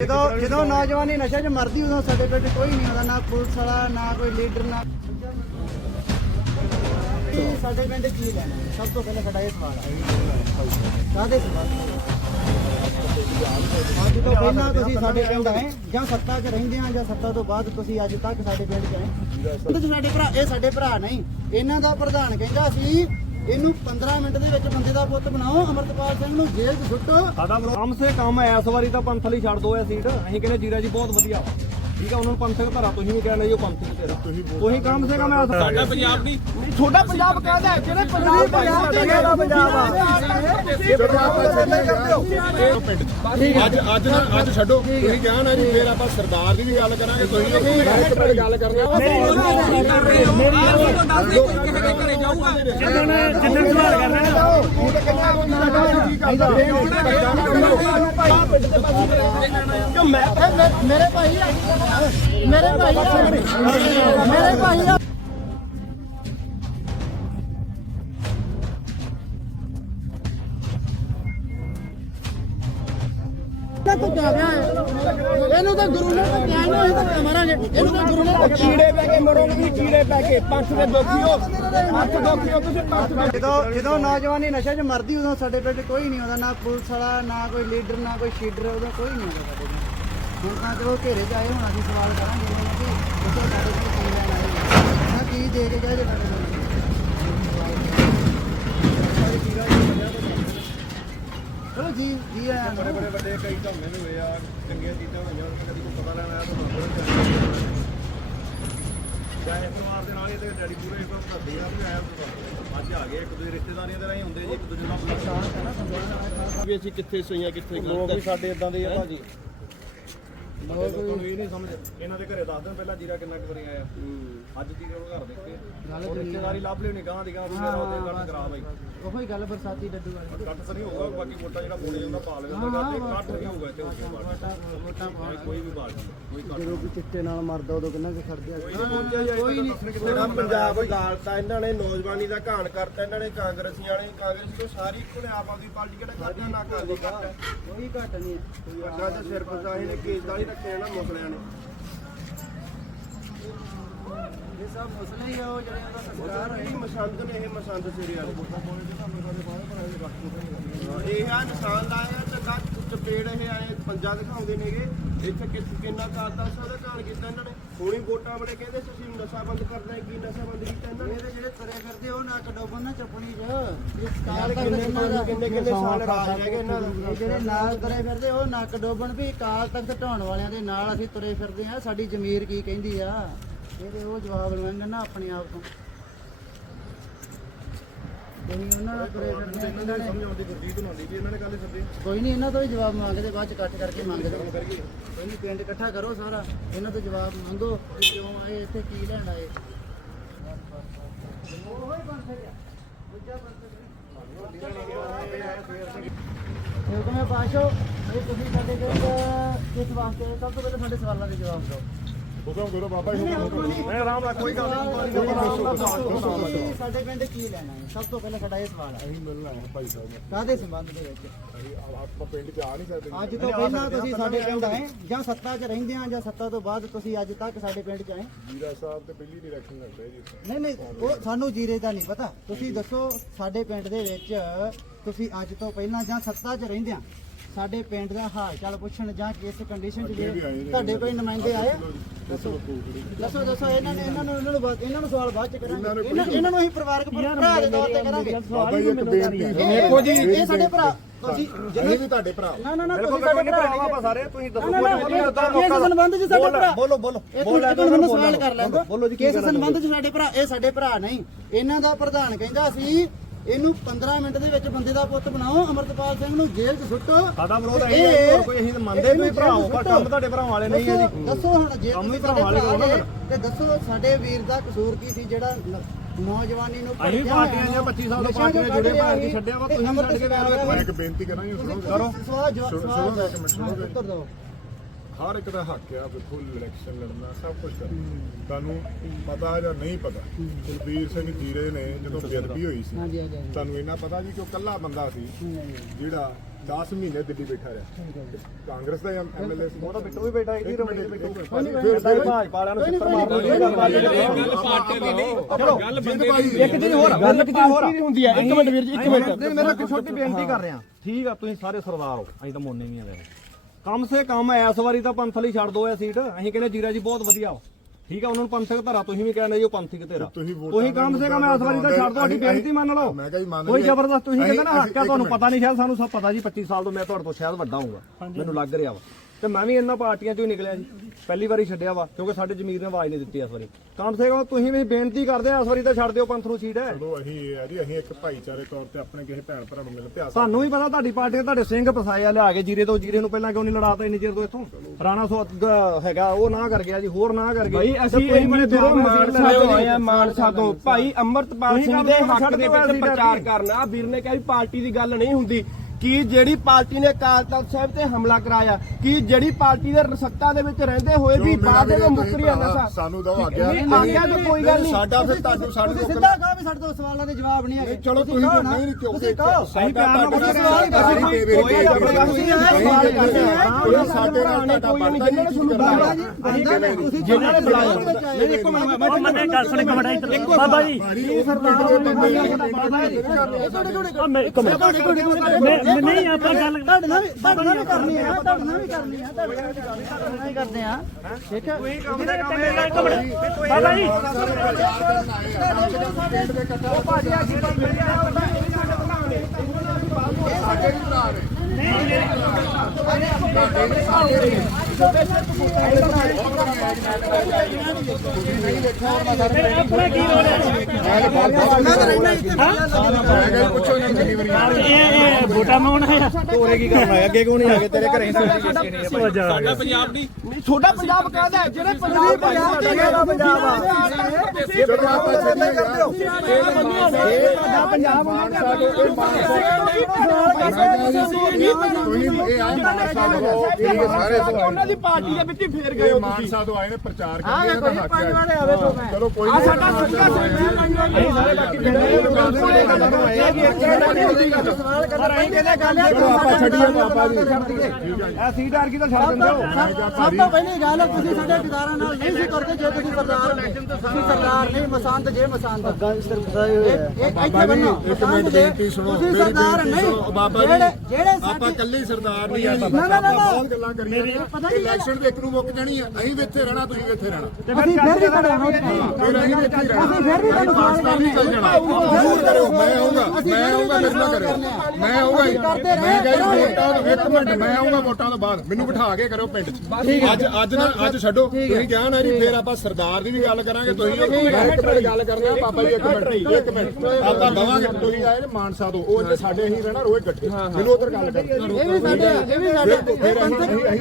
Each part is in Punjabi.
ਜਦੋਂ ਜਦੋਂ ਨੌਜਵਾਨੀ ਨਸ਼ੇ 'ਚ ਮਰਦੀ, ਉਦੋਂ ਸਾਡੇ ਪਿੰਡ ਕੋਈ ਨਹੀਂ ਆਉਂਦਾ, ਨਾ ਪੁਲਿਸ ਵਾਲਾ, ਨਾ ਕੋਈ ਲੀਡਰ, ਨਾ ਕੀ ਸਾਡੇ ਪਿੰਡ ਕੀ ਲੈਣਾ? ਸਭ ਤੋਂ ਪਹਿਲਾਂ ਸਾਡਾ ਇਹ ਸਵਾਲ ਹੈ ਕਾਹਦੇ ਸਵਾਲ? ਅੱਜ ਪਹਿਲਾਂ ਤੁਸੀਂ ਸਾਡੇ ਪਿੰਡ ਆਏ, ਜਾਂ ਸੱਤਾ 'ਚ ਰਹਿੰਦੇ ਆ, ਜਾਂ ਸੱਤਾ ਤੋਂ ਬਾਅਦ ਤੁਸੀਂ ਅੱਜ ਤੱਕ ਸਾਡੇ ਪਿੰਡ 'ਚ ਆਏ। ਤੁਸੀਂ ਸਾਡੇ ਭਰਾ ਇਹ ਸਾਡੇ ਭਰਾ ਨਹੀਂ, ਇਹਨਾਂ ਦਾ ਪ੍ਰਧਾਨ ਕਹਿੰਦਾ ਸੀ ਇਹਨੂੰ 15 ਮਿੰਟ ਦੇ ਵਿੱਚ ਬੰਦੇ ਦਾ ਪੁੱਤ ਬਣਾਓ ਅਮਰਤਪਾਲ ਸਿੰਘ ਨੂੰ ਜੇਲ੍ਹ 'ਚ ਸੁੱਟੋ ਸਾਡਾ ਕਮ ਸੇ ਕਮ ਇਸ ਵਾਰੀ ਤਾਂ ਪੰਥ ਲਈ ਛੱਡ ਦੋ ਇਹ ਸੀਟ ਅਸੀਂ ਕਹਿੰਦੇ ਜੀਰਾ ਜੀ ਬਹੁਤ ਵਧੀਆ ਵਾ। ਠੀਕ ਆ ਉਹਨਾਂ ਨੂੰ ਪੰਥਕ ਧਾਰਾ ਤੁਸੀਂ ਵੀ ਕਹਿੰਦੇ ਜੀ ਉਹ ਪੰਥਕ ਤੇਰਾ ਤੁਸੀਂ ਕਮ ਸੇ ਕਮ ਸਾਡਾ ਪੰਜਾਬ ਨਹੀਂ। ਛੋਟਾ ਪੰਜਾਬ ਕਾਹਦਾ ਹੈ ਜਿਹੜੇ ਪੰਜਾਬ ਪੰਜਾਬ ਦੇ ਕਿਹੜਾ ਪੰਜਾਬ ਆ? ਅੱਜ ਅੱਜ ਨਾ ਅੱਜ ਛੱਡੋ। ਤੁਸੀਂ ਕਿਹਾ ਨਾ ਜੀ ਫੇਰ ਆਪਾਂ ਸਰਦਾਰ ਦੀ ਵੀ ਗੱਲ ਕਰਾਂਗੇ ਤੁਸੀਂ ਇੱਕ ਮਿੰਟ ਗੱਲ ਕਰਨੀ। ਮੇਰੇ ਭਾਈ ਮੇਰੇ ਭਾਈ ਮੇਰੇ ਭਾਈ ਤਾਂ ਤੂੰ ਕਿਆ ਰਿਹਾ ਹੈ। ਇਹਨੂੰ ਤਾਂ ਗੁਰੂ ਨੇ ਤਾਂ ਕਿਹਾ ਨਹੀਂ ਅਸੀਂ ਤਾਂ ਮਰਾਂਗੇ। ਇਹਨੂੰ ਤਾਂ ਗੁਰੂ ਨੇ। ਕੀੜੇ ਪੈ ਕੇ ਮਰੋਗੇ ਨਹੀਂ ਕੀੜੇ ਪੈ ਕੇ ਪੰਥ ਦੇ ਦੋਖੀਓ ਪੰਥ ਦੋਖੀਓ ਤੁਸੀਂ ਪੰਥ ਦੇ ਜਦੋਂ ਜਦੋਂ ਨੌਜਵਾਨੀ ਨਸ਼ੇ 'ਚ ਮਰਦੀ ਉਦੋਂ ਸਾਡੇ ਪਿੰਡ ਕੋਈ ਨਹੀਂ ਆਉਂਦਾ ਨਾ ਪੁਲਿਸ ਵਾਲਾ ਨਾ ਕੋਈ ਲੀਡਰ ਨਾ ਕੋਈ ਸ਼ੀਡਰ ਉਦੋਂ ਕੋਈ ਨਹੀਂ ਆਉਂਦਾ ਸਾਡੇ ਪਿੰਡ। ਹੁਣ ਤਾਂ ਚਲੋ ਘੇਰੇ 'ਚ ਆਏ ਹੁਣ ਅਸੀਂ ਸਵਾਲ ਕਰਾਂਗੇ ਇਹਨਾਂ ਨੂੰ ਕਿ ਤੁਸੀਂ ਸਾਡੇ ਕੋਲ ਕੀ ਲੈਣ ਆਏ ਨਾ। ਕੀ ਦੇ ਕੇ ਗਏ ਜੇ ਸਾਡੇ ਕੋਲ ਚਲੋ ਜੀ ਜੀ ਆਇਆਂ। ਬੜੇ ਬੜੇ ਵੱਡੇ ਕਈ ਢੰਗੇ ਨੇ ਹੋਏ ਆ ਚੰਗੀਆਂ ਚੀਜ਼ਾਂ ਹੋਈਆਂ ਉਹਨਾਂ ਕਦੀ ਕੋਈ ਪਤਾ ਲੈਣ ਆਇਆ ਤਾਂ ਜਾਂ ਇਸ ਪਰਿਵਾਰ ਦੇ ਨਾਲ ਇਹਦੇ ਡੈਡੀ ਪੂਰੇ ਇੱਕ ਕਰਦੇ ਆ ਵੀ ਆਇਆ ਤਾਂ ਅੱਜ ਆ ਗਏ ਇੱਕ ਦੂਜੇ ਰਿਸ਼ਤੇਦਾਰੀਆਂ ਦੇ ਰਾਹੀਂ ਹੁੰਦੇ ਜੀ ਇੱਕ ਦੂਜੇ ਨਾਲ ਨੁਕਸਾਨ ਹੈ ਨਾ ਵੀ ਅਸੀਂ ਕਿੱਥੇ ਸਈਆਂ ਕਿੱਥੇ ਲੋਕ ਵੀ ਸਾਡੇ ਇਦਾਂ ਦੇ ਆ ਭਾਜੀ। ਲੋਕ ਨੂੰ ਇਹ ਨਹੀਂ ਸਮਝ ਇਹਨਾਂ ਦੇ ਘਰੇ ਦੱਸ ਦਿਨ ਪਹਿਲਾਂ ਜੀਰਾ ਕਿੰਨਾ ਕੁ ਵਾਰੀ ਆਇਆ। ਅੱਜ ਜੀਰਾ ਨੂੰ ਘਰ ਦੇਖੇ ਉਹ ਰਿਸ਼ਤੇਦਾਰੀ ਲੱਭ ਲਿਓ ਨਹੀਂ ਗਾਂ ਦੀ ਗਾਂ ਦੂਜੇ ਰੋਜ਼ ਦੇ ਕੱਟ ਕਰਾ ਬਾਈ। ਉਹੀ ਗੱਲ ਬਰਸਾਤੀ ਡੱਡੂ ਵਾਲੀ। ਕੱਟ ਤਾਂ ਨਹੀਂ ਹੋਊਗਾ ਬਾਕੀ ਵੋਟਾਂ ਜਿਹੜਾ ਬੋਲੇ ਜਾਂਦਾ ਪਾ ਲਵੇ ਉਹਦਾ ਕੱਟ ਕੱਟ ਨਹੀਂ ਹੋਊਗਾ ਇੱਥੇ ਉਸ ਬਾਅਦ ਵੋਟਾਂ ਵੋਟਾਂ ਪਾਉਣ ਕੋਈ ਵੀ ਬਾਤ ਕੋਈ ਕੱਟ ਜਦੋਂ ਕੋਈ ਚਿੱਟੇ ਨਾਲ ਮਰਦਾ ਉਦੋਂ ਕਿੰਨਾ ਕੁ ਖੜਦਿਆ ਕੋਈ ਨਹੀਂ ਜਿਹੜਾ ਪੰਜਾਬ ਗਾਲਤਾ ਇਹਨਾਂ ਨੇ ਨੌਜਵਾਨੀ ਦਾ ਘਾਣ ਕਰਤਾ ਇਹਨਾਂ ਨੇ ਕਾਂਗਰਸੀਆਂ ਨੇ ਕਾਂਗਰਸ ਤੋਂ ਸਾਰੀ ਕੋਲੇ ਆਪ ਆਪਦੀ ਪਾਰਟੀ ਕਿਹੜਾ ਕਰਦਾ ਨਾ ਕਰਦੀ। ਕਰਦਾ ਕੋਈ ਘਟ ਨਹੀਂ ਹੈ। ਅੱਗਾ ਤੇ ਸਿਰ ਫਸਾਹੀ ਨੇ ਕੇਸ ਦਾ ਨਾ ਮੁਸਲਿਆਂ ਨੇ। ਇਹ ਸਭ ਮਸਲੇ ਹੀ ਆ ਉਹ ਜਿਹੜੇ ਉਹਦਾ ਸੰਸਕਾਰ ਇਹ ਮਸੰਦ ਨੇ ਇਹ ਮਸੰਦ ਸਿਰੇ ਵਾਲੇ। ਇਹ ਆ ਨਿਸ਼ਾਨ ਲਾਇਆ ਤੇ ਗੱਜ ਚਪੇੜ ਇਹ ਆਏ ਪੰਜਾ ਦਿਖਾਉਂਦੇ ਨੇਗੇ। ਇੱਥੇ ਕਿ ਕਿੰਨਾ ਕਰਤਾ ਸਾਰਾ ਘਾਣ ਕੀਤਾ ਇਹਨਾਂ ਨੇ। ਹੁਣੀ ਵੋਟਾਂ ਬੜੇ ਕਹਿੰਦੇ ਸੀ ਅਸੀਂ ਨਸ਼ਾ ਬੰਦ ਕਰਨਾ ਹੈ ਕੀ ਨਸ਼ਾ ਬੰਦ ਕੀਤਾ ਇਹਨਾਂ ਨੇ? ਇਹਦੇ ਜਿਹੜੇ ਤੁਰੇ ਫਿਰਦੇ ਉਹ ਨੱਕ ਡੋਬਣ ਨਾ ਚਪਣੀ ਚ। ਇਸ ਕਾਲ ਤੱਕ ਕਿੰਨੇ ਕਿੰਨੇ ਕਿੰਨੇ ਸਾਲ ਰਾਜ ਰਹਿ ਗਏ ਇਹਨਾਂ ਦਾ। ਜਿਹੜੇ ਨਾਲ ਤੁਰੇ ਫਿਰਦੇ ਉਹ ਨੱਕ ਡੋਬਣ ਵੀ ਕਾਲ ਤੱਕ ਢਾਉਣ ਵਾਲਿਆਂ ਦੇ ਨਾਲ ਅਸੀਂ ਤੁਰੇ ਫਿਰਦੇ ਆ ਸਾਡੀ ਜ਼ਮੀਰ ਕੀ ਕਹਿੰਦੀ ਆ? ਇਹਦੇ ਉਹ ਜਵਾਬ ਲਵਾਂਗੇ ਨਾ ਆਪਣੇ ਆਪ ਤੋਂ। ਤੁਸੀਂ ਉਹਨਾਂ ਨਾਲ ਤੁਰੇ ਇਹਨਾਂ ਨੇ ਸਮਝਾਉਂਦੀ ਗੁਰਜੀਤ ਨੂੰ ਆਉਂਦੀ ਵੀ ਇਹਨਾਂ ਨੇ ਕੱਲ ਸੱਦੇ ਕੋਈ ਨਹੀਂ ਇਹਨਾਂ ਤੋਂ ਵੀ ਜਵਾਬ ਮੰਗਦੇ, ਬਾਅਦ ਚ ਇਕੱਠ ਕਰਕੇ ਮੰਗਦੇ। ਕੋਈ ਨਹੀਂ ਪਿੰਡ ਇਕੱਠਾ ਕਰੋ ਸਾਰਾ, ਇਹਨਾਂ ਤੋਂ ਜਵਾਬ ਮੰਗੋ ਕਿ ਕਿਉਂ ਆਏ, ਇੱਥੇ ਕੀ ਲੈਣ ਆਏ? ਹੁਕਮੇ ਪਾਸ਼ੋ ਇਹ ਤੁਸੀਂ ਸਾਡੇ ਕੋਲ ਕਿਸ ਵਾਸਤੇ ਸਭ ਤੋਂ ਪਹਿਲਾਂ ਸਾਡੇ ਸਵਾਲਾਂ ਦੇ ਜਵਾਬ ਦਿਓ। ਹੁਕਮ ਕਰੋ ਬਾਬਾ ਜੀ ਹੁਕਮ ਕਰੋ। ਮੈਂ ਆਰਾਮ ਨਾਲ ਕੋਈ ਗੱਲ ਤੁਸੀਂ ਸਾਡੇ ਪਿੰਡ ਕੀ ਲੈਣਾ ਹੈ? ਸਭ ਤੋਂ ਪਹਿਲਾਂ ਸਾਡਾ ਇਹ ਸਵਾਲ ਹੈ। ਅਸੀਂ ਮਿਲਣਾ ਹੈ ਭਾਈ ਸਾਹਿਬ ਨਾਲ ਕਾਹਦੇ ਸੰਬੰਧ ਦੇ ਵਿੱਚ? ਅਸੀਂ ਆਪਾਂ ਪਿੰਡ 'ਚ ਆ ਨਹੀਂ ਸਕਦੇ। ਅੱਜ ਤੋਂ ਪਹਿਲਾਂ ਤੁਸੀਂ ਸਾਡੇ ਪਿੰਡ ਆਏ ਜਾਂ ਸੱਤਾ 'ਚ ਰਹਿੰਦੇ ਆ ਜਾਂ ਸੱਤਾ ਤੋਂ ਬਾਅਦ ਤੁਸੀਂ ਅੱਜ ਤੱਕ ਸਾਡੇ ਪਿੰਡ 'ਚ ਆਏ? ਜੀਰਾ ਸਾਹਿਬ ਤੇ ਪਹਿਲੀ ਡਾਇਰੈਕਸ਼ਨ ਲੜਦੇ ਜੀ। ਨਹੀਂ ਨਹੀਂ ਉਹ ਸਾਨੂੰ ਜੀਰੇ ਦਾ ਨਹੀਂ ਪਤਾ। ਤੁਸੀਂ ਦੱਸੋ ਸਾਡੇ ਪਿੰਡ ਦੇ ਵਿੱਚ ਤੁਸੀਂ ਅੱਜ ਤੋਂ ਪਹਿਲਾਂ ਜਾਂ ਸੱਤਾ 'ਚ ਰਹਿੰਦੇ ਆ? ਸਾਡੇ ਪਿੰਡ ਦਾ ਹਾਲ ਚਾਲ ਪੁੱਛਣ ਜਾਂ ਕਿਸ ਕੰਡੀਸ਼ਨ 'ਚ ਜੇ। ਤੁਹਾਡੇ ਕੋਈ ਨੁਮਾਇੰਦੇ ਆਏ? ਦੱਸੋ। ਦੱਸੋ ਦੱਸੋ ਇਹਨਾਂ ਨੇ ਇਹਨਾਂ ਨੂੰ ਇਹਨਾਂ ਨੂੰ ਬਾਅਦ- ਇਹਨਾਂ ਨੂੰ ਸਵਾਲ ਬਾਅਦ 'ਚ ਕਰਾਂਗੇ। ਇਹਨਾਂ ਇਹਨਾਂ ਨੂੰ ਅਸੀਂ ਪਰਿਵਾਰਕ ਭਰਾ ਦੇ ਤੌਰ ਤੇ ਕਰਾਂਗੇ। ਬਾਬਾ ਜੀ ਇੱਕ ਬੇਨਤੀ ਦੇਖੋ ਜੀ ਇਹ ਸਾਡੇ ਭਰਾ ਤੁਸੀਂ ਅਸੀਂ ਵੀ ਤੁਹਾਡੇ ਭਰਾ। ਨਾ ਨਾ ਨਾ ਬਿਲਕੁਲ ਤੁਸੀਂ ਸਾਡੇ ਭਰਾ ਭਰਾ ਆਪਾਂ ਸਾਰੇ ਤੁਸੀਂ ਦੱਸੋ ਨਾ, ਨਾ, ਨਾ, ਕਿਸ ਸੰਬੰਧ ਚ ਸਾਡੇ ਭਰਾ ਬੋਲੋ ਬੋਲੋ। ਮਿੰਟ ਮੈਨੂੰ ਸਵਾਲ ਕਰ ਲੈਂਦਾ। ਬੋਲੋ ਸੰਬੰਧ ਚ ਸਾਡੇ ਭਰਾ ਇਹ ਸਾਡੇ ਭਰਾ ਨਹੀਂ? ਇਹਨਾਂ ਦਾ ਪ੍ਰਧਾਨ ਕਹਿੰਦਾ ਸੀ ਇਹਨੂੰ 15 ਮਿੰਟ ਦੇ ਵਿੱਚ ਬੰਦੇ ਦਾ ਪੁੱਤ ਬਣਾਓ ਅਮਰਤਪਾਲ ਸਿੰਘ ਨੂੰ ਜੇਲ੍ਹ 'ਚ ਸੁੱਟੋ। ਸਾਡਾ ਵਿਰੋਧ ਇਹ- ਹੋਰ ਕੋਈ ਅਸੀਂ ਮੰਨਦੇ ਵੀ ਭਰਾ ਹੋ ਪਰ ਕੰਮ ਤੁਹਾਡੇ ਭਰਾਵਾਂ ਵਾਲੇ ਨਹੀਂ ਹੈ ਜੀ। ਦੱਸੋ- ਹੁਣ ਜੇ ਕੰਮ ਵੀ ਤੁਸੀਂ ਸਾਡੇ ਭਰਾਵਾਂ ਵਾਲੇ ਭਰਾ ਕਰੋ ਤੇ ਦੱਸੋ ਸਾਡੇ ਵੀਰ ਦਾ ਕਸੂਰ ਕੀ ਸੀ ਜਿਹੜਾ ਨੌਜਵਾਨੀ ਨੂੰ ਅਸੀਂ ਪਾਰਟੀਆਂ ਜਾਂ 25 ਸਾਲ ਤੋਂ ਪਾਰਟੀਆਂ ਜੁੜੇ ਭਾਰਤ ਸੀ, ਛੱਡਿਆ ਵਾ, ਤੁਸੀਂ ਛੱਡ ਕੇ ਮੈਂ। ਇੱਕ ਬੇਨਤੀ ਕਰਾਂਗੀ ਸੁਣੋ ਕਰੋ ਸਵਾਲ ਜਵਾਬ ਸੁਣੋ- ਸਵਾਲ ਸੁਣੋ ਇੱਕ ਮਿੰਟ, ਸੁਣੋ। ਹਾਂ, ਉੱਤਰ ਦਿਓ। ਹਰ ਇੱਕ ਦਾ ਹੱਕ ਆ ਵੇਖੋ ਇਲੈਕਸ਼ਨ ਲੜਨਾ ਸਭ ਕੁਝ ਕਰਨਾ। ਤੁਹਾਨੂੰ ਪਤਾ ਜਾਂ ਨਹੀਂ ਪਤਾ ਕੁਲਬੀਰ ਸਿੰਘ ਜੀਰੇ ਨੇ ਜਦੋਂ ਬੇਅਦਬੀ ਹੋਈ ਸੀ ਤੁਹਾਨੂੰ ਇਹਨਾਂ ਪਤਾ ਜੀ ਕਿ ਉਹ ਕੱਲਾ ਬੰਦਾ ਸੀ ਜਿਹੜਾ 10 ਮਹੀਨੇ ਦਿੱਲੀ ਬੈਠਾ ਰਿਹਾ। ਕਾਂਗਰਸ ਦਾ ਐਮਐਲਏ ਸੀ। ਉਹ ਤਾਂ ਬਿੱਟੂ ਵੀ ਬੈਠਾ ਸੀ ਰਮਣੀ ਬਿੱਟੂ ਫਿਰ ਫਿਰ ਭਾਜਪਾ ਵਾਲਿਆਂ ਨੂੰ ਛਿੱਤਰ ਮਾਰਨਾ ਇੱਕ ਚੀਜ਼ ਹੋਰ ਗੱਲ ਇੱਕ ਚੀਜ਼ ਹੋਰ ਹੁੰਦੀ ਹੈ ਇੱਕ ਮਿੰਟ ਵੀਰ ਜੀ ਇੱਕ ਮਿੰਟ। ਮੇਰਾ ਇੱਕ ਛੋਟੀ ਬੇਨਤੀ ਕਰ ਰਿਹਾ। ਠੀਕ ਆ ਤੁਸੀਂ ਸਾਰੇ ਸਰਦਾਰ ਹੋ ਅਸੀਂ ਤਾਂ ਮੋਨੇ ਨਹੀਂ ਆ ਵੈਸੇ। ਕਮ ਸੇ ਕਮ ਇਸ ਵਾਰੀ ਤਾਂ ਪੰਥ ਲਈ ਛੱਡ ਦੋ ਇਹ ਸੀਟ। ਅਸੀਂ ਕਹਿੰਦੇ ਜੀਰਾ ਜੀ ਬਹੁਤ ਵਧੀਆ ਵਾ। ਠੀਕ ਆ ਉਹਨਾਂ ਨੂੰ ਪੰਥਕ ਧਾਰਾ ਤੁਸੀਂ ਵੀ ਕਹਿੰਦੇ ਜੀ ਉਹ ਪੰਥਕ ਧਾਰਾ। ਤੁਸੀਂ ਕਮ ਸੇ ਕਮ ਇਸ ਵਾਰੀ ਤਾਂ ਛੱਡ ਦੋ ਸਾਡੀ ਬੇਨਤੀ ਮੰਨ ਲਓ। ਮੈਂ ਕਿਹਾ ਜੀ ਮੰਨ ਕੋਈ। ਜ਼ਬਰਦਸਤ ਤੁਸੀਂ ਅਸੀਂ- ਕਹਿੰਦੇ ਨਾ ਹੱਕ ਆ ਅਸੀਂ- ਤੁਹਾਨੂੰ ਪਤਾ ਨਹੀਂ ਸ਼ਾਇਦ ਸਾਨੂੰ ਸਭ ਪਤਾ ਜੀ 25 ਸਾਲ ਤੋਂ ਮੈਂ ਤੁਹਾਡੇ ਤੋਂ ਸ਼ਾਇਦ ਵੱਡਾ ਹੋਊਗਾ। ਮੈਨੂੰ ਲੱਗ ਰਿਹਾ ਵਾ। ਤੇ ਮੈਂ ਵੀ ਇਹਨਾਂ ਪਾਰਟੀਆਂ ਚੋਂ ਹੀ ਨਿਕਲਿਆ ਜੀ। ਪਹਿਲੀ ਵਾਰੀ ਛੱਡਿਆ ਵਾ ਕਿਉਂਕਿ ਸਾਡੇ ਜ਼ਮੀਰ ਨੇ ਆਵਾਜ਼ ਨਹੀਂ ਦਿੱਤੀ ਇਸ ਵਾਰੀ। ਕਮ ਸੇ ਕਮ ਤੁਸੀਂ ਵੀ ਬੇਨਤੀ ਕਰਦੇ ਆ ਇਸ ਵਾਰੀ ਤਾਂ ਛੱਡ ਦਿਓ ਪੰਥ ਨੂੰ ਸੀਟ। ਹੈ ਚਲੋ ਅਸੀਂ ਇਹ ਆ ਜੀ ਅਸੀਂ ਇੱਕ ਭਾਈਚਾਰੇ ਤੌਰ ਤੇ ਆਪਣੇ ਕਿਸੇ ਭੈਣ ਭਰਾ ਨੂੰ ਮਿਲਣ ਤੇ ਸਾਨੂੰ ਵੀ ਪਤਾ ਤੁਹਾਡੀ ਪਾਰਟੀ ਦੇ ਤੁਹਾਡੇ ਸਿੰਘ ਫਸਾਏ ਆ ਲਿਆ ਕੇ ਜੀਰੇ ਤੋਂ ਜੀਰੇ ਨੂੰ ਪਹਿਲਾਂ ਕਿਉਂ ਨਹੀਂ ਲੜਾਤਾ ਇੰਨੀ ਚਿਰ ਤੋਂ ਇੱਥੋਂ? ਰਾਣਾ ਸੋ ਹੈਗਾ ਉਹ ਨਾ ਕਰ ਗਿਆ ਜੀ ਹੋਰ ਨਾ ਕਰ ਗਿਆ। ਭਾਈ ਅਸੀਂ ਇੰਨੇ ਦੂਰੋਂ ਮਾਨਸਾ ਤੋਂ ਆਏ ਆ ਮਾਨਸਾ ਤੋਂ ਭਾਈ ਅੰਮ੍ਰਿਤਪਾਲ ਸਿੰਘ ਦੇ ਹੱਕ ਦੇ ਵਿੱਚ ਪ੍ਰਚਾਰ ਕਰਨਾ ਵੀਰ ਨੇ ਕਿਹਾ ਵੀ ਪਾਰਟੀ ਦੀ ਗੱਲ ਨਹੀਂ ਹੁੰਦੀ। ਕਿ ਜਿਹੜੀ ਪਾਰਟੀ ਨੇ ਅਕਾਲ ਤਖਤ ਸਾਹਿਬ ਤੇ ਹਮਲਾ ਕਰਾਇਆ ਕਿ ਜਿਹੜੀ ਪਾਰਟੀ ਦੇ ਸੱਤਾ ਦੇ ਵਿੱਚ ਰਹਿੰਦੇ ਹੋਏ ਵੀ ਬਾਅਦ ਵਿੱਚ ਮੁਕਰੀ ਜਾਂਦਾ ਸਾ ਸਾਨੂੰ ਦੋ ਆ ਗਿਆ ਨਹੀਂ, ਆਗਿਆ ਤਾਂ ਕੋਈ ਗੱਲ ਨਹੀਂ। ਸਾਡਾ ਫਿਰ ਤੁਹਾਨੂੰ ਸਾਡੇ ਕੋਲ ਸਿੱਧਾ ਕਹੋ ਵੀ ਸਾਡੇ ਤੋਂ ਸਵਾਲਾਂ ਦੇ ਜਵਾਬ ਨਹੀਂ ਹੈਗੇ। ਚਲੋ ਤੁਸੀਂ ਨਹੀਂ ਕਿਉਂ ਤੁਸੀਂ ਕਹੋ। ਸਹੀ ਪਿਆਰ ਨਾਲ ਤੁਹਾਡਾ ਸਵਾਲ ਕਰਦੇ ਬੇਬੇ ਕੋਈ ਆਪਣੀ ਹੈ, ਸਵਾਲ ਕਰਦੇ। ਕੋਈ ਸਾਡੇ ਨਾਲ ਤੁਹਾਡਾ ਕੋਈ ਨਹੀਂ, ਜੀ ਤੁਹਾਨੂੰ ਬਾਬਾ ਬੁਲਾਇਆ ਜੀ ਬੰਦਾ ਨੇ ਤੁਸੀਂ ਜਿਨ੍ਹਾਂ ਨੇ ਬੁਲਾਇਆ। ਨਹੀਂ ਦੇਖੋ ਮੈਂ ਮੈਂ ਗੱਲ ਸੁਣ ਮਿੰਟ ਇੱਧਰ ਬਾਬਾ ਜੀ। ਇਹ ਸਰਦਾਰ ਦੇ ਬੰਦੇ ਮੈਂ ਨਹੀਂ ਆਪਾਂ ਗੱਲ ਤੁਹਾਡੇ ਨਾਲ ਵੀ ਤੁਹਾਡੇ ਨਾਲ ਵੀ ਕਰਨੀ ਹੈ ਤੁਹਾਡੇ ਨਾਲ ਵੀ ਕਰਨੀ ਹੈ ਤੁਹਾਡੇ ਨਾਲ ਵੀ ਕਰਨੀ ਹੈ? ਤੁਹਾਡੇ ਨਾਲ ਵੀ ਕਰਦੇ ਆ। ਠੀਕ ਹੈ ਬਾਬਾ ਜੀ ਆਪਣਾ ਕੀ ਰੋਲ ਹੈ ਇਹ ਇਹ ਵੋਟਾਂ ਮੰਗਣ ਆਇਆ ਹੋਰੇ ਕੀ ਕਰਨਾ ਹੈ। ਅੱਗੇ ਕਿਉਂ ਨਹੀਂ ਆਗੇ ਤੇਰੇ ਘਰੇ ਸਾਡਾ ਪੰਜਾਬ ਨਹੀਂ ਛੋਟਾ ਪੰਜਾਬ ਕਹਿੰਦਾ ਹੈ, ਜਿਹੜੇ ਪੰਜਾਬ ਪੰਜਾਬ ਦੇ ਪੰਜਾਬ ਆ ਚਲੋ ਚੱਲੀਏ ਯਾਰ ਤੁਹਾਡਾ ਪੰਜਾਬ ਉਹਨਾਂ ਦੇ ਇਹ ਆ ਇਹ ਸਾਰੇ ਉਹਨਾਂ ਦੀ ਪਾਰਟੀ ਦੇ ਵਿੱਚ ਫੇਰ ਗਏ ਇਹ ਮਾਨਸਾ ਤੋਂ ਆਏ ਨੇ ਪ੍ਰਚਾਰ ਕਰਦੇ ਇਹਨਾਂ ਦਾ ਹੱਕ ਪੰਜ ਵਾਲੇ ਹੈ। ਆਵੇ ਤੋਂ ਮੈਂ ਚਲੋ ਕੋਈ ਆ ਨਹੀਂ ਸਾਡਾ ਸੰਗਾ ਸਿੰਘ ਸਾਰੇ ਬਾਕੀ ਪਿੰਡ ਦੇ ਲੋਕਾਂ ਦੇ ਸਵਾਲ ਕਰ ਰਹੇ ਕਹਿੰਦੇ ਗੱਲ ਹੈ ਚਲੋ ਆਪਾਂ ਛੱਡੀਏ ਬਾਬਾ ਜੀ। ਇਹ ਸੀਟ ਆਰ ਕੀ ਤਾਂ ਛੱਡ ਦਿੰਦੇ ਹੋ? ਸਭ ਤੋਂ ਪਹਿਲੀ ਗੱਲ ਤੁਸੀਂ ਸਾਡੇ ਕਿਦਾਰਾਂ ਨਾਲ ਨਹੀਂ ਸੀ ਕਰਦੇ ਜੇ ਤੁਸੀਂ ਸਰਦਾਰ ਤੁਸੀਂ ਸਰਦਾਰ ਨਹੀਂ ਮਸੰਦ ਜੇ ਮਸੰਦ। ਇੱਕ ਇੱਥੇ ਬੰਨੋ ਇੱਕ ਮਿੰਟ ਬੇਨਤੀ ਸੁਣੋ ਤੁਸੀਂ ਮੇਰੀ ਸਰਦਾਰ ਬੇਨਤੀ ਨਹੀਂ। ਸੁਣੋ ਬਾਬਾ ਜੀ ਜਿਹੜੇ ਜਿਹੜੇ ਆਪਾਂ ਸਾਡੇ ਇਕੱਲੇ ਹੀ ਸਰਦਾਰ ਨਹੀਂ ਆ ਨਾ, ਨਾ, ਨਾ, ਨਾ। ਬਹੁਤ ਗੱਲਾਂ ਕਰੀਆਂ ਨੇ। ਪਤਾ ਨਹੀਂ ਇਲੈਕਸ਼ਨ ਦੇ ਇੱਕ ਨੂੰ ਮੁੱਕ ਜਾਣੀ ਆ ਅਸੀਂ ਵੀ ਇੱਥੇ ਰਹਿਣਾ ਤੁਸੀਂ ਇੱਥੇ ਰਹਿਣਾ। ਅਸੀਂ ਫਿਰ ਵੀ ਖੜੇ ਹਾਂ ਫਿਰ ਅਸੀਂ ਵੀ ਇੱਥੇ ਹੀ ਰਹਿਣਾ। ਅਸੀਂ ਫਿਰ ਵੀ ਤੁਹਾਨੂੰ ਸਵਾਲ ਨਹੀਂ ਚੱਲ ਜਾਣਾ। ਜ਼ਰੂਰ ਕਰੋ ਮੈਂ ਆਉਂਗਾ। ਮੈਂ ਆਉਂਗਾ ਮੇਰੇ ਨਾਲ ਕਰਿਓ ਮੈਂ ਆਉਂਗਾ। ਮੈਂ ਕਹਾਂ ਵੋਟਾਂ ਤੋਂ ਇੱਕ ਮਿੰਟ ਮੈਂ ਆਉਂਗਾ ਵੋਟਾਂ ਤੋਂ ਬਾਅਦ। ਮੈਨੂੰ ਬਿਠਾ ਕੇ ਕਰੋ ਪਿੰਡ 'ਚ। ਅੱਜ ਅੱਜ ਨਾ ਅੱਜ ਛੱਡੋ। ਤੁਸੀਂ ਕਿਹਾ ਨਾ ਜੀ ਫਿਰ ਆਪਾਂ ਸਰਦਾਰ ਦੀ ਵੀ ਗੱਲ ਕਰਾਂਗੇ ਤੁਸੀਂ ਇੱਕ ਮਿੰਟ ਗੱਲ ਕਰਨੀ ਆ ਪਾਪਾ ਜੀ ਇੱਕ ਮਿੰਟ ਇੱਕ ਮਿੰਟ। ਆਪਾਂ ਬਵਾਂਗੇ। ਤੁਸੀਂ ਆਏ ਨੇ ਮਾਨਸਾ ਤੋਂ। ਉਹ ਇੱਥੇ ਸਾਡੇ ਅਸੀਂ ਰਹਿਣਾ ਰੋਏ ਗੱਟੇ ਮੈਨੂੰ ਉਧਰ ਗੱਲ ਕਰ ਇਹ ਵੀ ਸਾਡੇ ਇਹ ਵੀ ਸਾਡੇ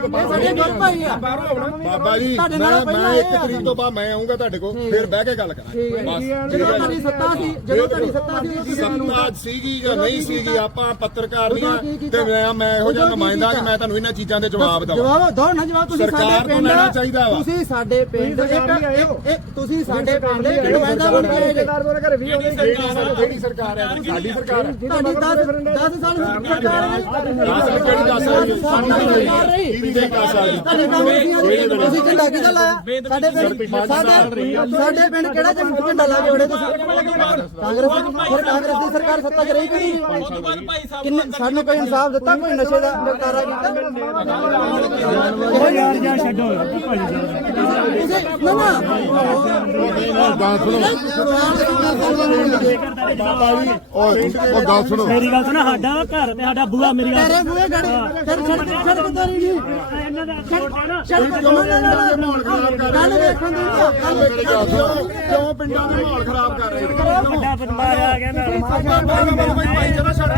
ਬਾਹਰ ਸਾਡੇ ਗੁਰ ਭਾਈ ਆ। ਬਾਬਾ ਜੀ ਤੁਹਾਡੇ ਮੈਂ ਨਾਲ ਪਹਿਲਾਂ ਮੈਂ ਇੱਕ। ਤਰੀਕ ਤੋਂ ਬਾਅਦ ਮੈਂ ਆਉਂਗਾ ਤੁਹਾਡੇ ਕੋਲ ਫਿਰ ਬਹਿ ਕੇ ਗੱਲ ਕਰਾਂਗੇ। ਬਸ ਜਦੋਂ ਤੁਹਾਡੀ ਸੱਤਾ ਸੀ ਜਦੋਂ ਤੁਹਾਡੀ ਸੱਤਾ ਸੀ ਤੁਸੀਂ ਸਾਨੂੰ ਸੱਤਾ ਸੀਗੀ ਜਾਂ ਨਹੀਂ ਸੀਗੀ ਆਪਾਂ ਪੱਤਰਕਾਰ ਨਹੀਂ ਆ ਤੇ ਮੈਂ ਮੈਂ ਇਹੋ ਜਿਹਾ ਨੁਮਾਇੰਦਾ ਕਿ ਮੈਂ ਤੁਹਾਨੂੰ ਇਹਨਾਂ ਚੀਜ਼ਾਂ ਦੇ ਜਵਾਬ ਦਵਾਂ। ਜਵਾਬ ਦੋ ਨਾ ਜਵਾਬ ਤੁਸੀਂ ਸਰਕਾਰ ਸਾਡੇ ਪਿੰਡ ਲੈਣਾ ਚਾਹੀਦਾ ਵਾ। ਤੁਸੀਂ ਸਾਡੇ ਪਿੰਡ ਇੱਕ ਇੱਕ ਤੁਸੀਂ ਸਾਡੇ ਪਿੰਡ ਦੇ ਨੁਮਾਇੰਦਾ ਬਣ ਕੇ ਵੀ ਆਉਂਦੇ ਕਿਹੜੀ ਸਰਕਾਰ ਹੈ ਸਾਡੀ ਸਰਕਾਰ ਹੈ ਤੁਹਾਡੀ 10 10 ਸਾਲ ਸਰਕਾਰ ਹੈ ਦਸ ਸਾਲ ਕਿਹੜੀ ਦਸ ਸਾਲ ਦੀ? ਸਾਨੂੰ ਨਹੀਂ ਸਰਕਾਰ ਰਹੀ। ਕਿਹਦੀ ਦੇ ਦਸ ਸਾਲ ਦੀ? ਤੁਹਾਡੇ ਕਾਂਗਰਸੀਆਂ ਦੀ। ਤੁਸੀਂ ਝੰਡਾ ਕਿਹਦਾ ਲਾਇਆ ਸਾਡੇ ਪਿੰਡ ਸਾਡੇ ਸਾਡੇ ਪਿੰਡ ਕਿਹੜਾ ਝੰਡਾ ਲਾ ਕੇ ਉੜੇ ਤੁਸੀਂ ਕਾਂਗਰਸ ਫਿਰ ਕਾਂਗਰਸ ਦੀ ਸਰਕਾਰ ਸੱਤਾ 'ਚ ਰਹੀ ਕਿ ਨਹੀਂ ਕਿੰਨੇ ਸਾਨੂੰ ਕੋਈ ਇਨਸਾਫ ਦਿੱਤਾ ਕੋਈ ਨਸ਼ੇ ਦਾ ਨਿਪਟਾਰਾ ਕੀਤਾ? ਉਹ ਯਾਰ ਛੱਡੋ। ਨਾ ਨਾ। ਗੱਲ ਸੁਣੋ ਉਹ ਉਹ ਗੱਲ ਸੁਣੋ ਮੇਰੀ ਗੱਲ ਸੁਣਾ ਸਾਡਾ ਘਰ ਤੇ ਸਾਡਾ ਬੂਆ ਮੇਰੀ ਗੱਲ ਤੇਰੇ ਮੂਹੇ ਗੜੀ ਫਿਰ ਛੱਡ ਛੱਡ ਰਹੀ ਨਹੀਂ ਇਹਨਾਂ ਦਾ ਛੋਟਾ ਨਾ ਛੱਡ ਕਿੱਦਾਂ ਨਾ। ਨਾ ਗੱਲ ਵੇਖਣ ਦੀ ਕਿਉਂ ਪਿੰਡਾਂ ਦੇ ਮਾਹੌਲ ਖਰਾਬ ਕਰ ਰਹੇ ਵੱਡਾ ਬਦਮਾਸ਼ ਆ ਗਿਆ ਨਾ। ਭਾਈ ਜਰਾ ਛੱਡ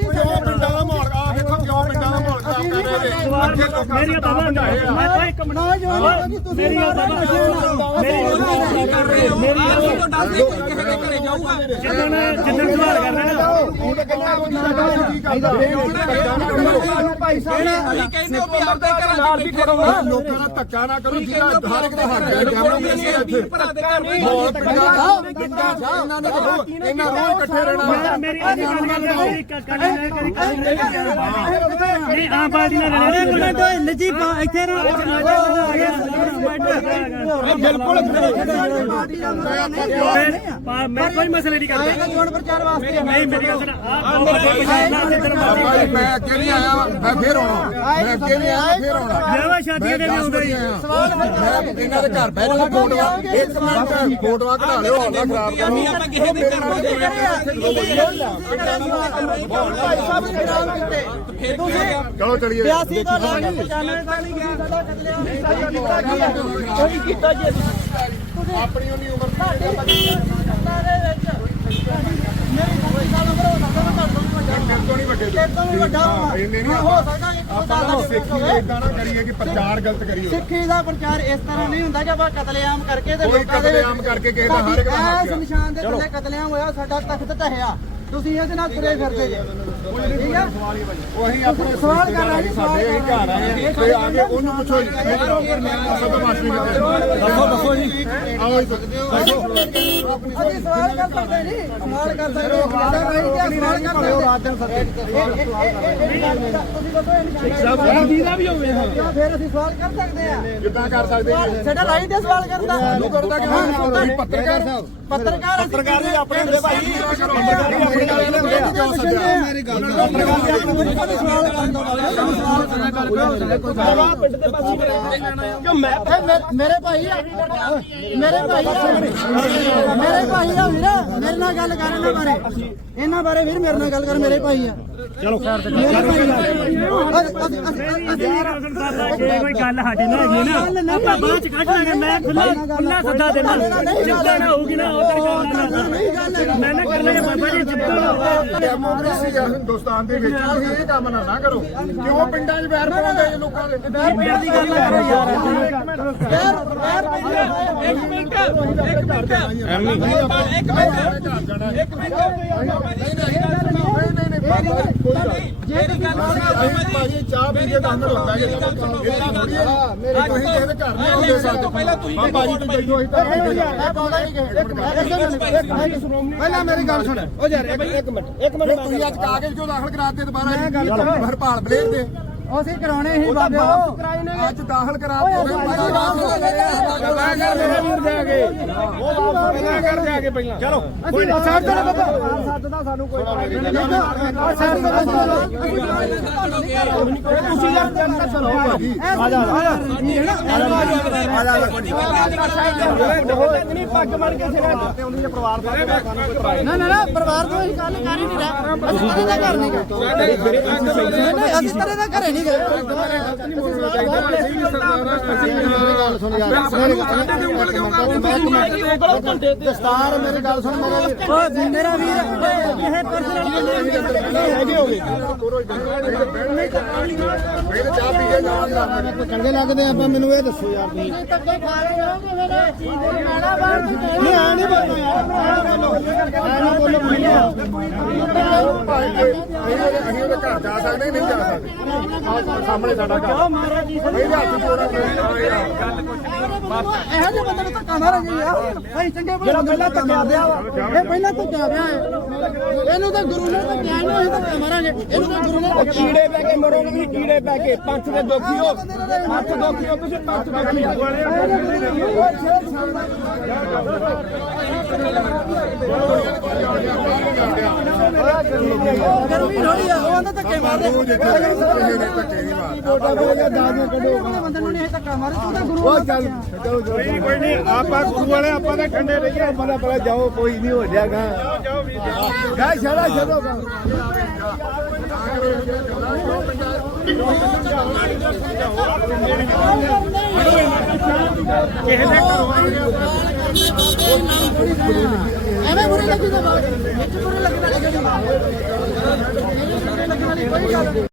ਕਿਉਂ ਪਿੰਡਾਂ ਦਾ ਮਾਹੌਲ? ਆ ਦੇਖੋ ਕਿਉਂ ਪਿੰਡਾਂ ਦਾ ਮਾਹੌਲ ਲੋਕਾਂ ਮੇਰੀ ਬਾਬਾ ਮੈਂ ਤਾਂ ਇੱਕ ਮਿੰਟ ਨੌਜਵਾਨ ਜੀ ਤੁਸੀਂ ਮੇਰੀ ਬਾਬਾ ਮੇਰੀ ਕਰ ਰਹੇ ਹੋ ਮੇਰੀ ਗੱਲ ਜਿੱਦਣ ਜਿੱਦਣ ਸਵਾਲ ਕਰਨਾ ਨਾ ਹੁਣ ਤਾਂ ਗੱਲਾਂ ਕੋਈ ਨਾ ਕਰੋ ਕੀ ਕਰਦਾ ਭਾਈ ਸਾਹਿਬ ਅਸੀਂ ਕਹਿੰਦੇ ਹੋ ਵੀ ਆਪਦੇ ਘਰਾਂ ਨਾਲ ਵੀ ਕਰੋ ਲੋਕਾਂ ਨਾਲ ਧੱਕਾ ਨਾ ਕਰੋ ਜਿਹੜਾ ਹਰ ਇੱਕ ਦਾ ਹੱਕ ਹੈ ਡੈਮੋਕ੍ਰੇਸੀ ਹੈ ਇੱਥੇ ਮਾਹੌਲ ਪਿੰਡਾਂ ਦਾ ਪਿੰਡਾਂ ਦਾ ਇਹਨਾਂ ਨੇ ਇਹਨਾਂ ਰੋਜ਼ ਇਕੱਠੇ ਰਹਿਣਾ ਮੇਰੀ ਗੱਲ ਗੱਲ ਮੇਰੀ ਕੱਢ ਕਰੀ ਨਹੀਂ ਆਮ ਪਾਰਟੀ ਨਾਲ ਲੜਿਆ ਇੱਕ ਮਿੰਟ ਨਜੀ ਇੱਥੇ ਰੋ ਬਿਲਕੁਲ ਮੈਂ ਕੋਈ ਮਸਲਾ ਨਹੀਂ ਕਰਦਾ ਚੋਣ ਪ੍ਰਚਾਰ ਵਾਸਤੇ ਨਹੀਂ ਮੇਰੀ ਗੱਲ ਸੁਣ ਭਾਈ ਮੈਂ ਅੱਗੇ ਨਹੀਂ ਆਇਆ ਮੈਂ ਫੇਰ ਆਉਣਾ ਮੈਂ ਅੱਗੇ ਨਹੀਂ ਆਇਆ ਫੇਰ ਆਉਣਾ ਵਿਆਹਾਂ ਸ਼ਾਦੀਆਂ ਦੇ ਵੀ ਆਉਂਦੇ ਹੀ ਮੈਂ ਇਹਨਾਂ ਦੇ ਘਰ ਬਹਿ ਜਾਣਾ ਫੋਟੋਆਂ ਇੱਕ ਮਿੰਟ ਫੋਟੋਆਂ ਕਢਾ ਲਿਓ ਹਾਲਾ ਖਰਾਬ ਕਰੋ ਆਪਾਂ ਕਿਸੇ ਦੇ ਘਰ ਦੇ ਚਲੋ ਚਲੀਏ 82 ਤੋਂ ਲੈ ਕੇ 95 ਤੱਕ ਨਹੀਂ ਕਿਸੇ ਦਾ ਕਤਲੇਆਮ ਕੋਈ ਕੀਤਾ ਜੀ ਆਪਣੀ ਉਨੀ ਉਮਰ ਤੋਂ ਨਹੀਂ ਵੱਡੇ ਇੰਨੇ ਨਹੀਂ ਹੋ ਸਕਦਾ ਇੱਕ ਆਪਾਂ ਨੂੰ ਸਿੱਖੀ ਇਦਾਂ ਨਾ ਕਰੀਏ ਕਿ ਪ੍ਰਚਾਰ ਗਲਤ ਕਰੀਏ ਸਿੱਖੀ ਦਾ ਪ੍ਰਚਾਰ ਇਸ ਤਰ੍ਹਾਂ ਨਹੀਂ ਹੁੰਦਾ ਕਿ ਆਪਾਂ ਕਤਲੇਆਮ ਕਰਕੇ ਤੇ ਲੋਕਾਂ ਦੇ ਕਤਲੇਆਮ ਕਰਕੇ ਕਿਸੇ ਦਾ ਹਰ ਇੱਕ ਦਾ ਹੱਕ ਇਸ ਆ। ਨਿਸ਼ਾਨ ਦੇ ਥੱਲੇ ਕਤਲੇਆਮ ਹੋਇਆ ਸਾਡਾ ਤਖਤ ਢਹਿਆ। ਤੁਸੀਂ ਇਹਦੇ ਨਾਲ ਤੁਰੇ ਫਿਰਦੇ ਜੇ। ਠੀਕ ਹੈ ਉਹ ਅਸੀਂ ਆਪਣੇ ਸਵਾਲ ਕਰ ਰਹੇ ਜੀ, ਸਾਡੇ ਅਸੀਂ ਘਰ ਆਏ ਆ, ਤੇ ਆ ਕੇ ਉਹਨੂੰ ਪੁੱਛੋ ਜੀ। ਸਭ ਮਾਸਟਰੀ ਦੱਸੋ ਦੱਸੋ ਜੀ। ਆਓ ਜੀ। ਅਸੀਂ ਸਵਾਲ ਕਰ ਸਕਦੇ ਨਹੀਂ ਸਵਾਲ ਕਰ ਸਕਦੇ ਹੋ ਸਾਡਾ ਭਾਈ ਜੀ ਸਵਾਲ ਕਰ ਸਕਦੇ ਹੋ ਰਾਤ ਦਿਨ ਸੱਦੇ। ਤੁਸੀਂ ਦੱਸੋ ਇਹ ਨਿਸ਼ਾਨ ਦੀਦਾ ਵੀ ਹੋਵੇ ਕਿਉਂ ਫਿਰ ਅਸੀਂ ਸਵਾਲ ਕਰ ਸਕਦੇ ਆ ਕਿੱਦਾਂ ਕਰ ਸਕਦੇ ਜੀ ਸਾਡਾ ਰਾਈਟ ਹੈ ਸਵਾਲ ਕਰਨ ਦਾ। ਕਰਦਾ ਕਿ ਪੱਤਰਕਾਰ ਸਾਹਿਬ। ਪੱਤਰਕਾਰ ਪੱਤਰਕਾਰ ਆਪਣੇ ਹੁੰਦੇ ਭਾਈ। ਮੇਰੀ ਕਰਨ ਭਾਈ ਆ ਮੇਰੇ ਭਾਈ ਮੇਰੇ ਭਾਈ ਆ ਵੀਰ ਮੇਰੇ ਨਾਲ ਗੱਲ ਕਰ ਇਹਨਾਂ ਬਾਰੇ ਇਹਨਾਂ ਬਾਰੇ ਵੀਰ ਮੇਰੇ ਨਾਲ ਗੱਲ ਕਰ ਮੇਰੇ ਭਾਈ ਆ ਚਲੋ ਖੈਰ ਤੇ ਮੇਰੇ ਭਾਈ ਆ ਅਸੀਂ- ਅਸੀਂ- ਅਸੀਂ- ਅਸੀਂ ਯਾਰ ਜੇ ਕੋਈ ਗੱਲ ਸਾਡੀ ਨਾ ਹੈਗੀ ਨਾ ਆਪਾਂ ਬਾਅਦ ਚ ਕੱਢ ਲਾਂਗੇ ਮੈਂ ਖੁੱਲਾ ਖੁੱਲਾ ਸੱਦਾ ਦੇਣਾ ਜਿੱਦਾਂ ਨਾ ਹੋਊਗੀ ਨਾ ਉਹ ਤੇਰੀ ਗੱਲ ਮੈਂ ਨਾ ਕਰ ਲਾਂਗੇ ਬਾਬਾ ਜੀ ਜਿੱਦਾਂ ਡੈਮੋਕ੍ਰੇਸੀ ਆ ਹਿੰਦੁਸਤਾਨ ਦੇ ਵਿੱਚ ਤੁਸੀਂ ਇਹ ਕੰਮ ਨਾ ਨਾ ਕਰੋ ਕਿਉਂ ਪਿੰਡਾਂ 'ਚ ਵੈਰ ਪਾਉਂਦੇ ਜੀ ਲੋਕਾਂ ਦੇ ਪਿਆਰ ਦੀ ਗੱਲ ਨਾ ਕਰੋ ਯਾਰ ਇੱਕ ਮਿੰਟ ਇੱਕ ਮਿੰਟ ਇੱਕ ਮਿੰਟ ਇੱਕ ਮਿੰਟ ਨਹੀਂ ਨਹੀਂ ਪਹਿਲਾਂ ਮੇਰੀ ਗੱਲ ਸੁਣ। ਯਾਰ ਇੱਕ ਮਿੰਟ ਇੱਕ ਮਿੰਟ। ਤੁਸੀਂ ਅੱਜ ਕਾਗਜ਼ ਕਿਉਂ ਦਾਖਲ ਕਰਾਤੇ ਦੁਬਾਰਾ ਹਰਪਾਲ ਬਲੇਰ ਦੇ ਅਸੀਂ ਕਰਾਉਣੇ ਹੀ ਬਾਬੇ ਉਹ। ਅੱਜ ਦਾਖਲ ਕਰਾਤੇ ਗੱਲਾਂ ਕਰ ਮੇਰੇ ਵੀਰ ਜਾ ਕੇ ਉਹ ਗੱਲਾਂ ਕਰ ਜਾ ਕੇ ਪਹਿਲਾਂ। ਚਲੋ। ਅਸੀਂ ਸਾਡ ਦਾ ਬਾਬਾ। ਸਾਡ ਦਾ ਸਾਨੂੰ ਕੋਈ ਸਾਡ ਦਾ ਤੁਸੀਂ ਯਾਰ ਜਨਤਾ ਚਲੋ। ਆ ਜਾ ਆ ਜਾ ਇਹ ਨਾ ਨਹੀਂ ਪੱਗ ਬਣ ਕੇ ਸਿਰੇ। ਤੇ ਉਹਨੇ ਪਰਿਵਾਰ ਦਾ ਨਾ ਨਾ ਨਾ ਪਰਿਵਾਰ ਤੋਂ ਅਸੀਂ ਗੱਲ ਕਰ ਹੀ ਨਹੀਂ ਰਹੇ। ਅਸੀਂ ਤੇਰੇ ਦਾ ਘਰ ਨਹੀਂ ਗਏ ਨਹੀਂ ਨਹੀਂ ਅਸੀਂ ਤੇਰੇ ਦਾ ਘਰੇ ਨਹੀਂ ਗਏ ਗੱਲ ਸੁਣ ਦਸਤਾਰ ਮੇਰੀ ਗੱਲ ਸੁਣ ਮੇਰਾ ਮੇਰਾ ਵੀਰ ਇਹ ਪਰਸਨਲ ਹੈਗੇ ਹੋਗੇ ਮੇਰੇ ਚਾਹ ਪੀ ਕੇ ਜਾਵਾਂਗੇ ਚੰਗੇ ਲੱਗਦੇ ਆਪਾਂ ਮੈਨੂੰ ਇਹ ਦੱਸੋ ਯਾਰ ਤੁਸੀਂ ਧੱਕੇ ਖਾ ਰਹੇ ਹੋ ਕਿ ਮੇਰੇ ਚੀਜ਼ ਦੇ ਨਾਲਾ ਬਾਹਰ ਨਹੀਂ ਆ ਨਹੀਂ ਬੋਲੋ ਯਾਰ ਆ ਨਾ ਬੋਲੋ ਅਸੀਂ ਉਹਦੇ ਘਰ ਜਾ ਸਕਦੇ ਨਹੀਂ ਜਾ ਸਕਦੇ ਸਾਹਮਣੇ ਸਾਡਾ ਘਰ। ਮਹਾਰਾਜ ਜੀ ਇਹ ਹੱਥ ਜੋੜਾ ਇਹੋ ਜਿਹੇ ਬੰਦੇ ਨੂੰ ਧੱਕਾ ਮਾਰਾਂਗੇ ਯਾਰ ਅਸੀਂ ਚੰਗੇ ਭਲੇ ਜਿਹੜਾ ਪਹਿਲਾਂ ਧੱਕਿਆ ਪਿਆ ਇਹ ਪਹਿਲਾਂ ਧੱਕਿਆ ਪਿਆ ਹੈ ਇਹਨੂੰ ਤਾਂ ਗੁਰੂ ਨੇ ਧੱਕਿਆ ਇਹਨੂੰ ਅਸੀਂ ਧੱਕਾ ਮਾਰਾਂਗੇ। ਇਹਨੂੰ ਤਾਂ ਗੁਰੂ ਨੇ ਕੀੜੇ ਪੈ ਕੇ ਮਰੋਗੇ। ਤੁਸੀਂ ਕੀੜੇ ਪੈ ਕੇ। ਪੰਥ ਦੇ ਦੋਖੀ ਹੋ। ਪੰਥ ਦੋਖੀ ਹੋ ਤੁਸੀਂ ਪੰਥ ਦੋਖੀ ਹੋ। ਗਰਮੀ ਰੋੜੀ ਆ ਉਹ ਤਾਂ ਧੱਕੇ ਮਾਰਦੇ ਬੰਦੇ ਨੂੰ ਨਹੀਂ ਧੱਕਾ ਮਾਰੇ ਤੂੰ ਤਾਂ ਗੁਰੂ ਨਹੀਂ ਕੋਈ ਨਹੀਂ ਆਪਾਂ ਗੁਰੂ ਵਾਲੇ ਆਪਾਂ ਤਾਂ ਠੰਡੇ ਰਹੀਏ ਆਪਾਂ ਦਾ ਜਾਓ ਕੋਈ ਨਹੀਂ ਹੋ? ਜਾਏਗਾ ਜਾਓ ਵੀਰ ਗਾ ਛੜਾ ਛੜੋ ਕਿਸੇ ਦੇ ਘਰੋਂ ਐਵੇਂ ਬੁਰੀ ਲੱਗੀ ਤਾਂ ਵਿੱਚ ਬੁਰੀ ਲੱਗਣ ਵਾਲੀ ਕਿਹੜੀ ਬਾਤ ਕੋਈ ਗੱਲ